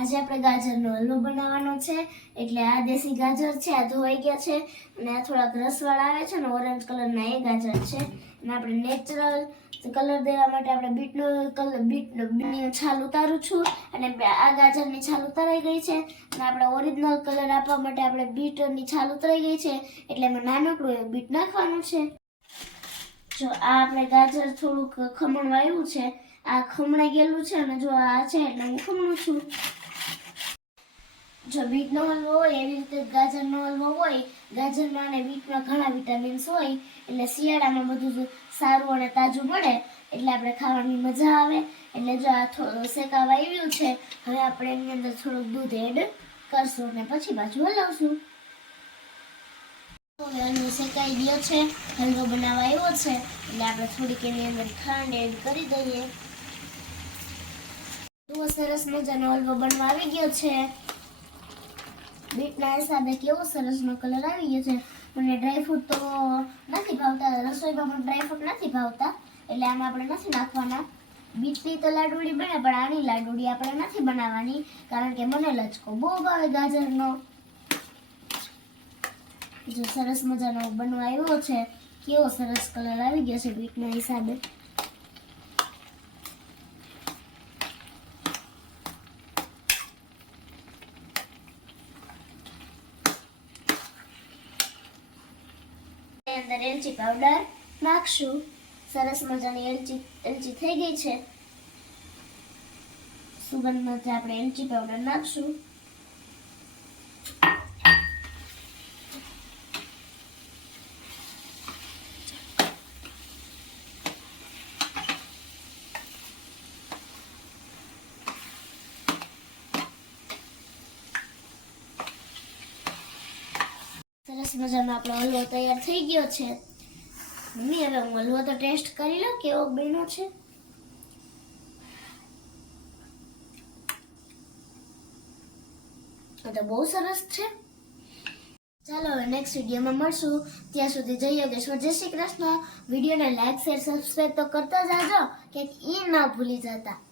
આજે આપણે ગાજરનો હલવો બનાવવાનો છે એટલે આ દેશી ગાજર છે આ ધોવાઈ ગયા છે અને આ થોડાક રસવાળા આવે છે ને ઓરેન્જ કલરના એ ગાજર છે અને આપણે નેચરલ કલર દેવા માટે આપણે બીટની છાલ ઉતારું છું અને આ ગાજરની છાલ ઉતારાઈ ગઈ છે અને આપણે ઓરિજિનલ કલર આપવા માટે આપણે બીટની છાલ ઉતરાઈ ગઈ છે એટલે એમાં નાનકડું એવું બીટ નાખવાનું છે। જો આ આપણે ગાજર થોડુંક ખમણવા આવ્યું છે, આ ખમણાઈ ગયેલું છે અને જો આ છે એટલે હું ખમણું છું। જો બીટનો હલવો હોય એવી રીતે ગાજરનો હલવો હોય, ગાજરમાં અને બીટમાં ઘણા વિટામિન્સ હોય એટલે શિયાળામાં બધું સારું અને તાજું મળે એટલે આપણે ખાવાની મજા આવે। એટલે જો આ શેકાવા આવ્યું છે, હવે આપણે એની અંદર થોડુંક દૂધ એડ કરશું અને પછી પાછું હલાવશું। હલવો શેકાઈ ગયો છે, હલવો બનાવવા આવ્યો છે એટલે આપણે થોડીક એની અંદર ખાંડ એડ કરી દઈએ। તો સરસ મજાનો હલવો બનવા આવી ગયો છે। બીટના હિસાબે કેવો સરસનો કલર આવી ગયો છે। મને ડ્રાયફ્રૂટ તો નથી ભાવતા, રસોઈમાં પણ ડ્રાયફ્રૂટ નથી ભાવતા એટલે આમાં આપણે નથી નાખવાના। બીટની તો લાડુળી બને પણ આની લાડુળી આપણે નથી બનાવવાની કારણ કે મને લચકો બહુ ભાવે ગાજરનો। જો સરસ મજાનો બનવા આવ્યો છે, કેવો સરસ કલર આવી ગયો છે બીટના હિસાબે। અંદર એલચી પાવડર નાખશું। સરસ મજાની એલચી થઈ ગઈ છે, સુગંધ માટે આપણે એલચી પાવડર નાખશું। સરસ મજાનો આપણો હલવો તૈયાર થઈ ગયો છે। મમ્મી હવે હું હલવો તો ટેસ્ટ કરી લઉં કેવો બન્યો છે। તો બહુ સરસ છે। ચાલો હવે નેક્સ્ટ વિડીયોમાં મળશું, ત્યાં સુધી જય યોગેશ્વર, જય શ્રી કૃષ્ણ। વિડીયોને લાઈક શેર સબસ્ક્રાઈબ તો કરતા જાજો કે એ ના ભૂલી જતા।